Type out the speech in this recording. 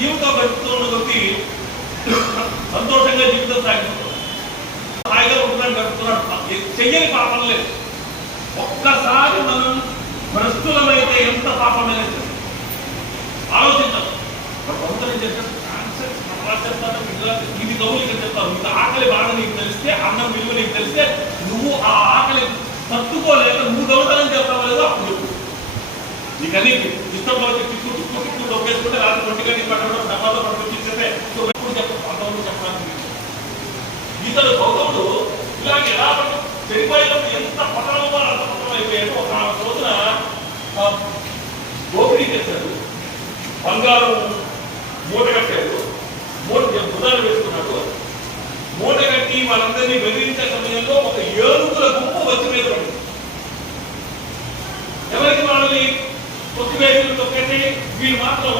జీవితం గడుపుతున్న కొద్ది సంతోషంగా జీవితం సాగిపోతుంది, హాయిగా ఉంటుందని గడుపుతున్నాడు. చెయ్యని పాపం లేదు. ఒక్కసారి మనం భ్రష్టులమైతే ఎంత పాపమైన ఆలోచించాం. కొందరు చెప్తాను, ఇది నవ్వులు ఇక్కడ చెప్తావు, నీకు ఆకలి బాగా నీకు తెలిస్తే, అన్నం విలువ నీకు తెలిస్తే, నువ్వు ఆ ఆకలి తట్టుకోలేక నువ్వు దొంగతనం చేస్తావు లేదో అప్పుడు నీకన్నీ ఇష్టం టిక్కు దొంగేసుకుంటే రాత్రి 2 గంటలకు పట్టడం డబ్బాతో పట్టుకొచ్చేస్తే ఎప్పుడు చెప్పడం చెప్పడానికి గీతలు గౌతముడు ఇలాగ ఎలా చనిపోయినప్పుడు ఎంత పతనమో అంత పతనం అయిపోయాడు. ఒక రోజున దోపిడీ చేశాడు, బంగారం మూట కట్టాడు, బుధాలు వేసుకున్నాడు. మూట కట్టి వాళ్ళందరినీ బెదిరించే సమయంలో ఒక ఏనుగుల గుంపు వచ్చి మీద పడింది. ఎవరికి వాళ్ళని కొద్ది వేసులు తొక్కండి, వీళ్ళు మాత్రం